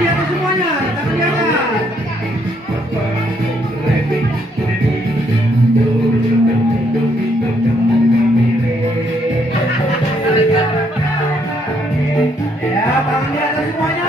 di atas semuanya, tangan di atas. Ya, tangan di atas semuanya.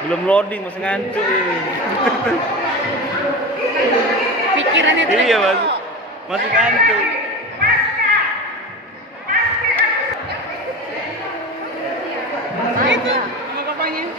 Belum loading, masih ngantuk ini. Pikirannya tuh. Iya, masih ngantuk. Itu sama bapaknya.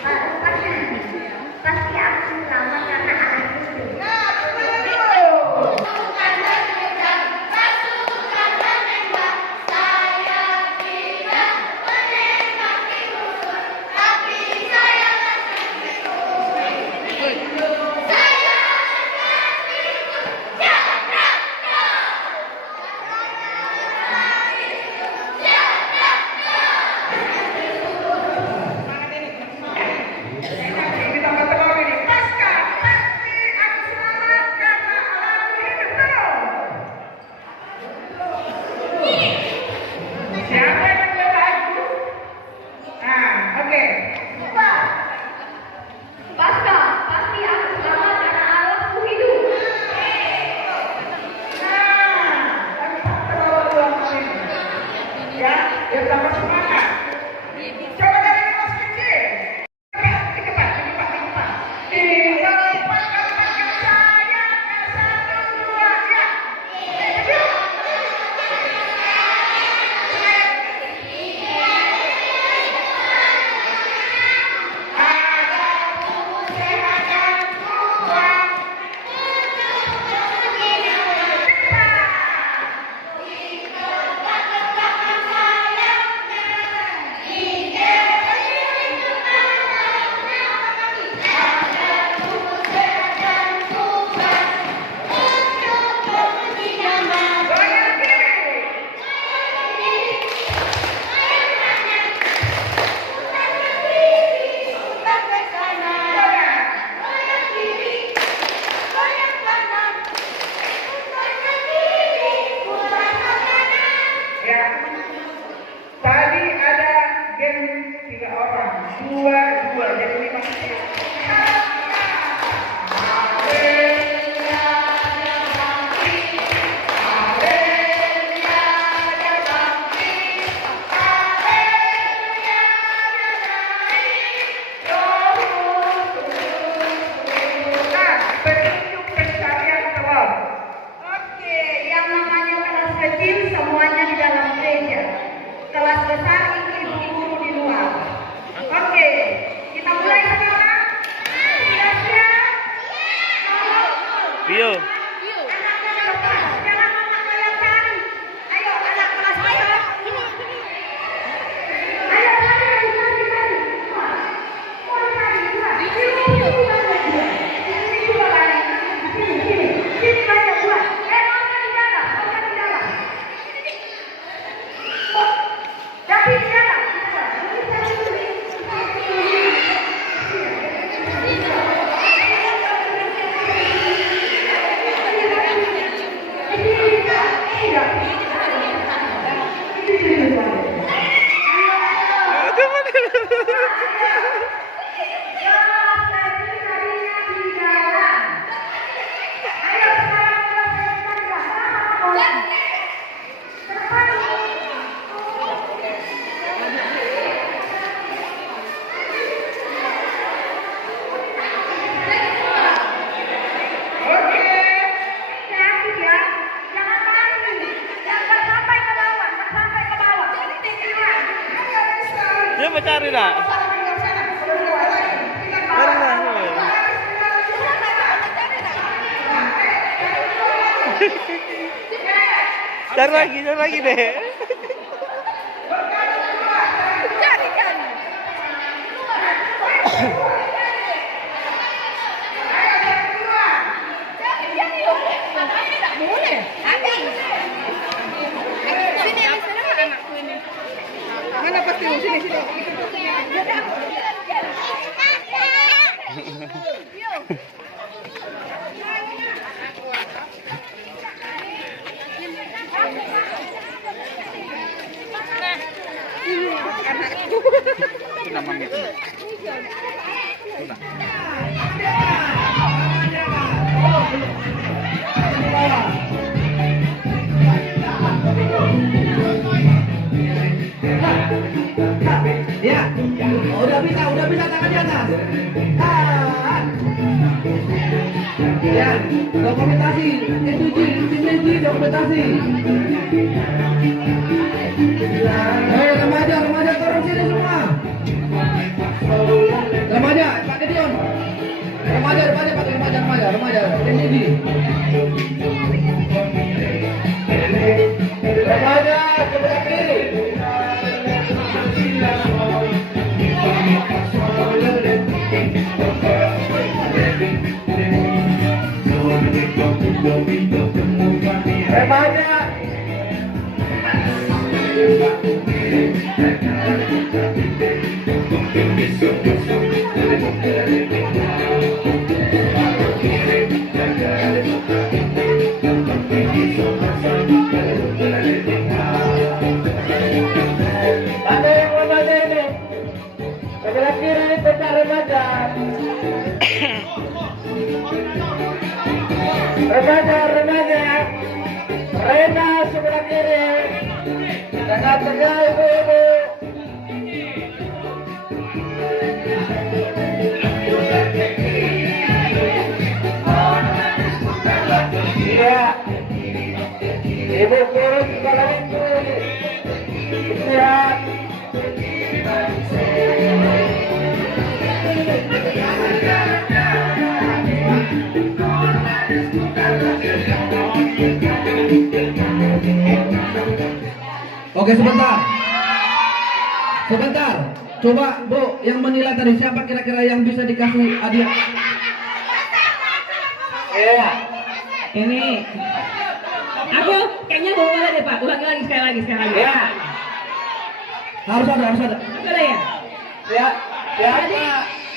Pasti aku lama karena aku nak? Cari nak. Cari lagi deh. Mana pasti sini. Itu namanya. Itu nah. Ya, udah bisa tangan di atas. Ya, dokumentasi, itu dokumentasi. Remaja turun sini semua. Remaja, Pak Gideon. Remaja, ini. Remaja, sebelah kiri. Remaja. Ada yang remaja ini. Sebelah kiri tentang remaja. Remaja. Rena sebelah kiri. Tengah-tengah ibu-ibu. Iya. Ibu turun sebelah itu. Iya. Oke, sebentar. Coba Bu, yang menilai tadi siapa kira-kira yang bisa dikasih hadiah? Iya. Ini. Aku kayaknya mau mulai deh Pak. Ulangi lagi sekali lagi. Iya. Harus ada. Ada ya? Ya. Jadi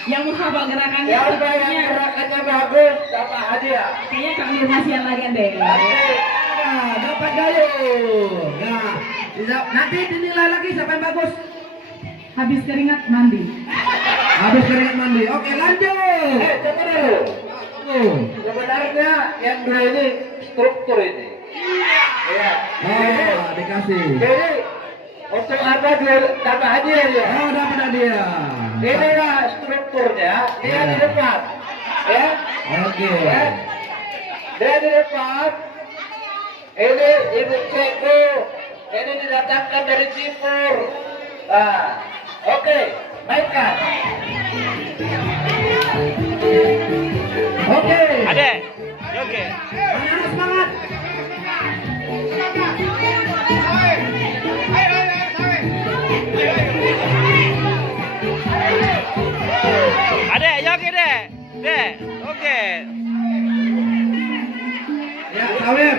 yang menghafal gerakannya Siapa yang sepertinya gerakannya bagus dapat hadiah. kayaknya Kak Mirna siang lagi deh. Dapat gayung. Nah, nanti dinilai lagi siapa yang bagus. Habis keringat mandi. Oke, lanjut. Coba dulu. Sebenarnya yang dua ini struktur ini. Iya. Dikasih. Jadi untuk apa dia dapat hadiah ya? Dapat hadiah. Inilah strukturnya. Dia di depan. Ya. Oke. Ya. Dia di depan. Ini ibu ceko. Ini didatangkan dari timur. Nah, oke, mainkan. Oke. Adek. Oke. Anak-anak semangat. Adek, oke deh. Dek, oke. Ya, sawer.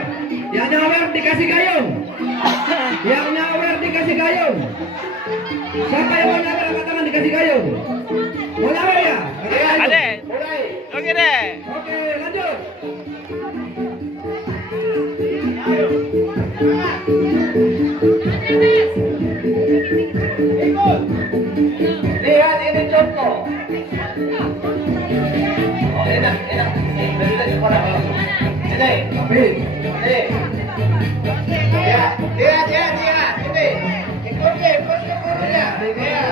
Yang nyawer dikasih gayung. Siapa yang mau nyawer angkat tangan dikasih gayung. Mau nyawer ya? Adek. Mulai. Oke deh. Oke, lanjut. Lihat ini contoh. Oh, enak. Sini. Sini. Ya, lihat. Sini. Ikuti gurunya. Lihat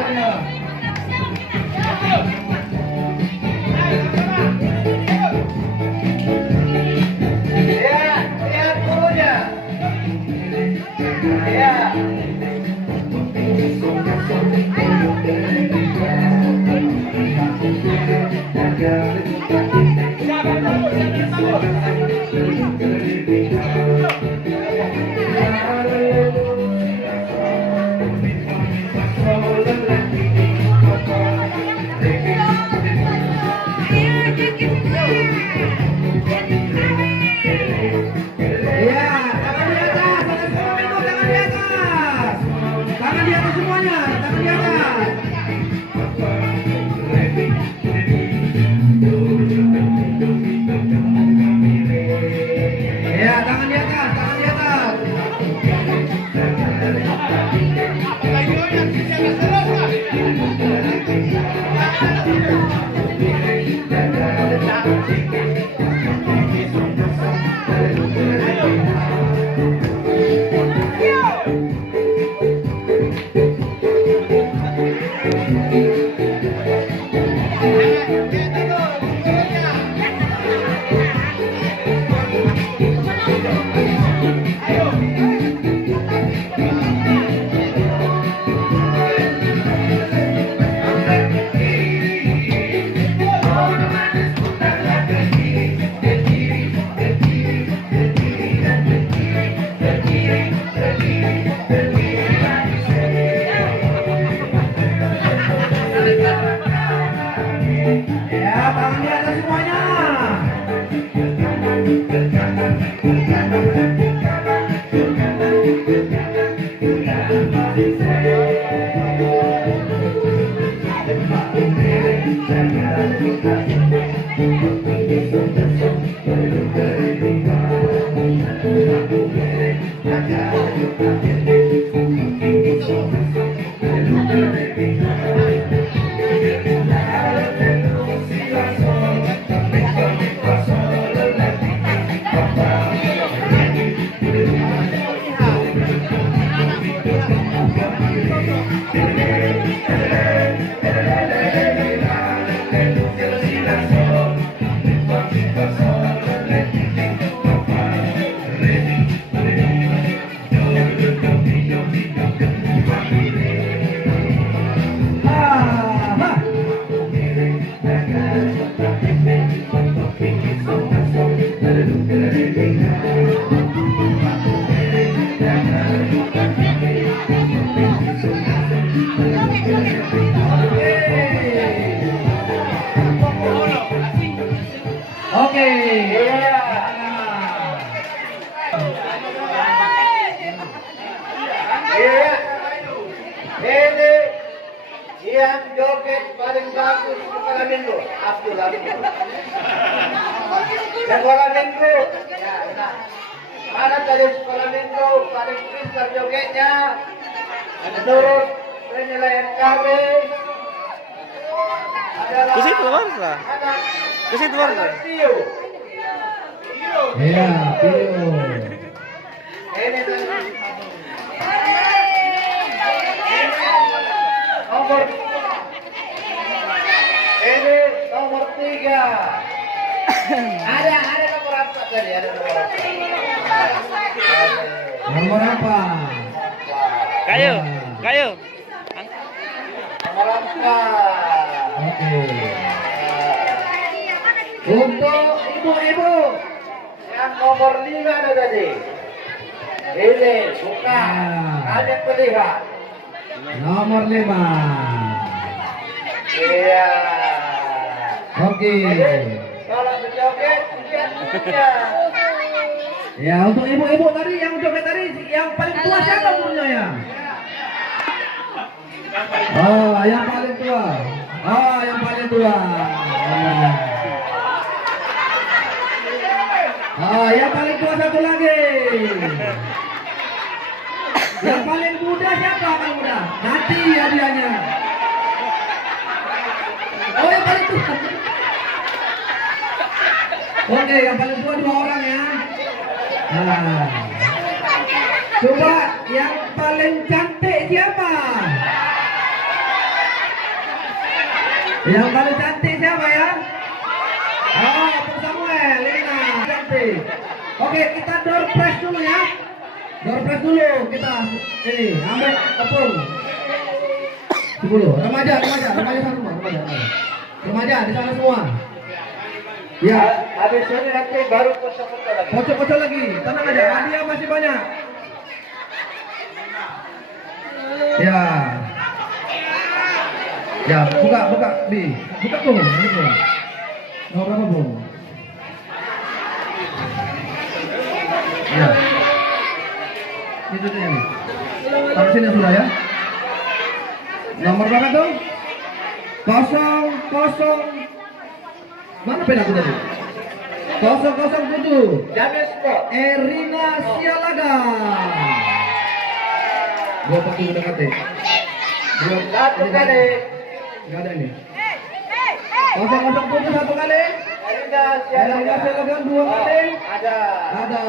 gurunya. Ya. Iya, tangan di atas, anak sekolah minggu, tangan di atas. Tangan di atas semuanya, tangan di atas. Iya, tangan di atas, tangan di atas. Ya, tangan di atas semuanya. Oke. Ini yang joget paling bagus di sekolah minggu. Abdul Abdul. Sekolah minggu. Ya, enak. Mana tadi sekolah minggu paling pintar jogetnya? Menurut penilaian kami adalah Ke situ lah. Ke situ lah. Tio. Iya, Tio. Ini nomor ini nomor 3. Ada nomor apa tadi? Ada nomor apa? Nomor apa? Kayu, kayu. Nomor apa? Oke. Untuk ibu-ibu yang nomor 5 ada tadi. Ini buka. Kalian melihat. Nomor 5. Iya. Oke. Kalau berjoget, lihat. Ya, untuk ibu-ibu tadi yang joget tadi yang paling tua siapa umurnya ya? Oh, yang paling tua. Oh, yang paling tua. Oh, yang paling tua satu lagi. Yang paling muda siapa paling muda? Nanti hadiahnya. Oh, yang paling tua. Oke, yang paling tua 2 orang ya. Nah, coba yang paling cantik siapa? Yang paling cantik siapa ya? Oh, Pak Samuel, Lina, cantik. Oke, kita door prize dulu ya. Door prize dulu kita ini ambil tepung. 10. Remaja satu, remaja di sana semua. Ya, Habis ini nanti baru foto-foto lagi. pocok-pocok lagi. Tenang aja, hadiah masih banyak. Ya. Ya, buka, Bi. Buka Bung, ini Bung. Mau berapa Bung? Ya. Itu dia nih. Taruh sini sudah ya. Nomor berapa tuh? 00. Mana pena aku tadi? 007. Jamil Sport. Erina Sialaga. Gua pakai udah kate. Satu kali. Enggak ada ini. 007 satu kali. Erina Erina Sialaga dua kali. Ada. Ada.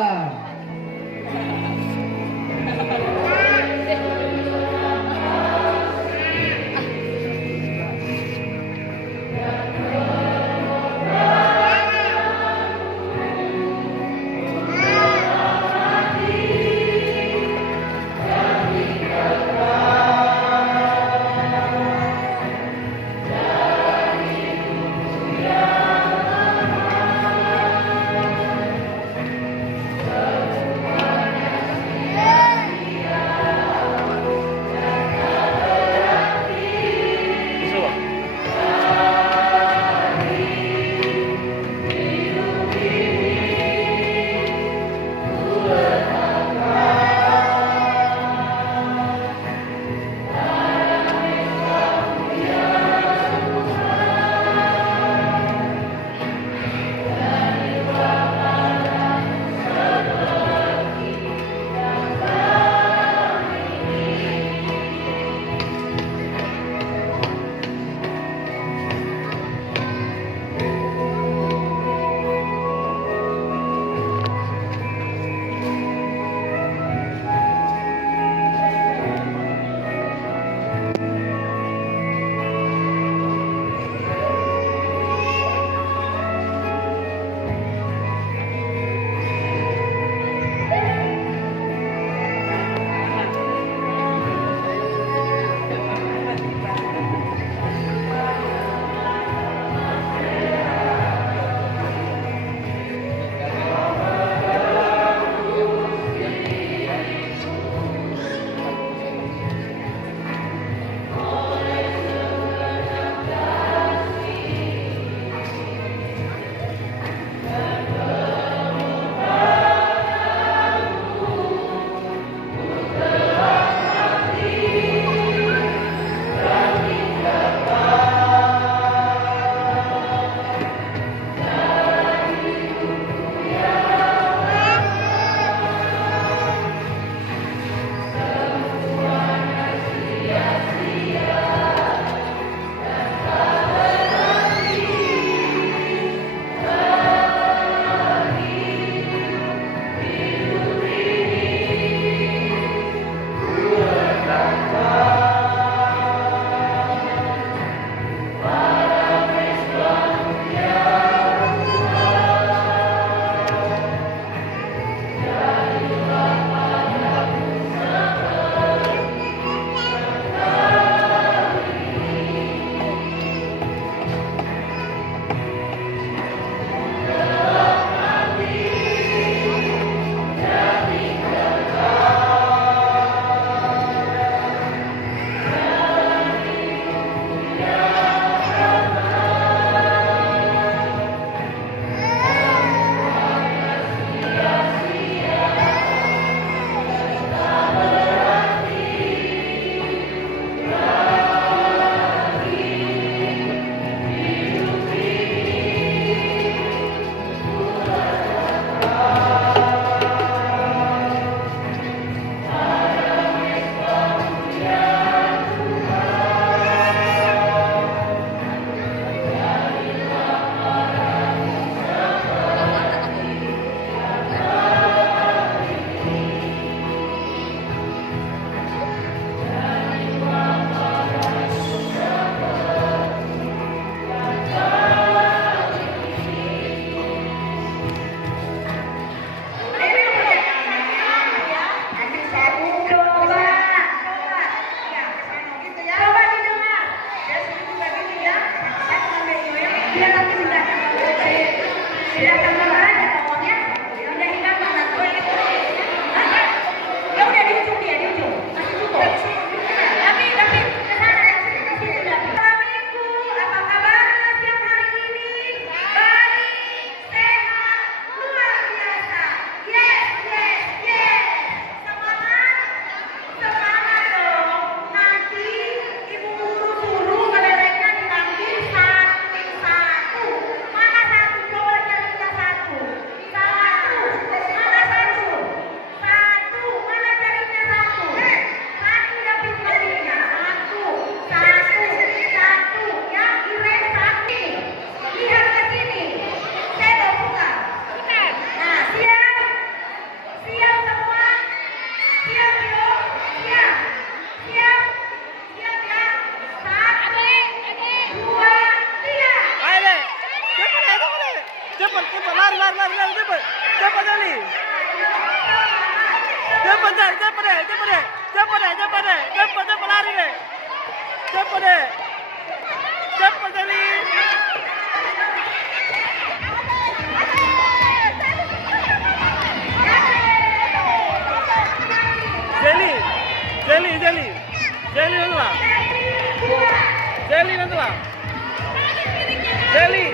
Tidak keluar ada pokoknya. Udah ingat mana? Ya udah di ujung dia, di ujung. Masih tutup. Tapi ke sana, di situ David. Assalamualaikum, apa kabar siang hari ini? Baik, sehat, luar biasa. Yes, yes, yes. Semangat, semangat dong. Nanti ibu guru suruh kelerengnya dipanggil satu-satu. Mana satu? Coba carinya satu. Satu. Mana satu? Satu. Mana carinya satu? Satu David pilihnya. Satu. Satu. Yang kirain satu. Lihat ke sini. Saya mau buka. Nah, siap. Siap semua. Siap belum? Siap. Siap. Siap ya. Satu, dua, tiga. Ayo deh. Cepat deh, cepat deh. Cepat, cepat. Lari, lari, lari, lari. Cepat. Cepat Jali. Cepat deh, cepat deh, cepat deh. Cepat deh, cepat deh. Cepat, cepat lari deh. Cepat deh. Cepat Jali. Jali. Jali, Jali. Jali nanti lah. Jali nanti lah. Jali.